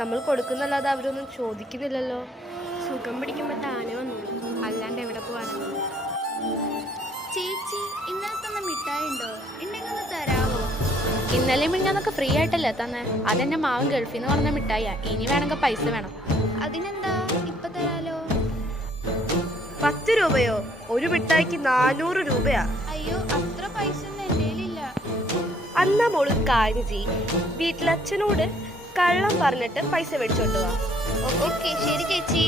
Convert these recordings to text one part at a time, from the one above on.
നമ്മൾ കൊടുക്കുന്നല്ലാതെ അവരൊന്നും ചോദിക്കുന്നില്ലല്ലോ. സുഖം പിടിക്കുമ്പോൾ താനെ വന്നോളൂ, അല്ലാണ്ട് എവിടെ പോകാനാണ്. ചേച്ചി, ഇന്നലെ തന്ന മിഠായി ഉണ്ടോ? ഉണ്ടെങ്കിൽ ഒന്ന് തരാവോ? ഇന്നലെ മിഞ്ഞാന്നൊക്കെ ഫ്രീ ആയിട്ടല്ലേ തന്നെ? അതെന്നെ മാവൻ ഗൾഫിൽ നിന്ന് പറഞ്ഞ മിഠായിയാ. ഇനി വേണമെങ്കിൽ പൈസ വേണം. അതിനെന്താ, ഇപ്പൊ തരാലോ. 10 രൂപയോ? ഒരു മിഠായിക്ക് 400 രൂപയാ. അയ്യോ, അത്ര പൈസ ഒന്നും എൻ്റെ കയ്യിലില്ല. അന്നാ മോള് കാര്യം ചെയ്യ്, വീട്ടിലച്ഛനോട് കള്ളം പറഞ്ഞിട്ട് പൈസ മേടിച്ചോണ്ട് വാ. ഓക്കെ, ശരി ചേച്ചി.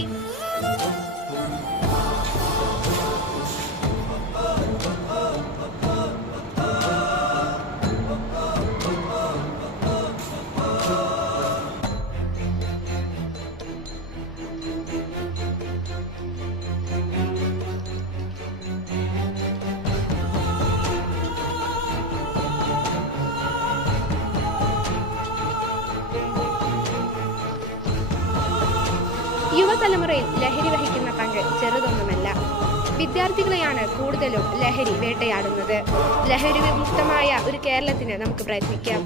യുവതലമുറയിൽ ലഹരി വഹിക്കുന്ന പങ്ക് ചെറുതൊന്നുമല്ല. വിദ്യാർത്ഥികളെയാണ് കൂടുതലും ലഹരി വേട്ടയാടുന്നത്. ലഹരി വിമുക്തമായ ഒരു കേരളത്തിന് നമുക്ക് പ്രയത്നിക്കാം.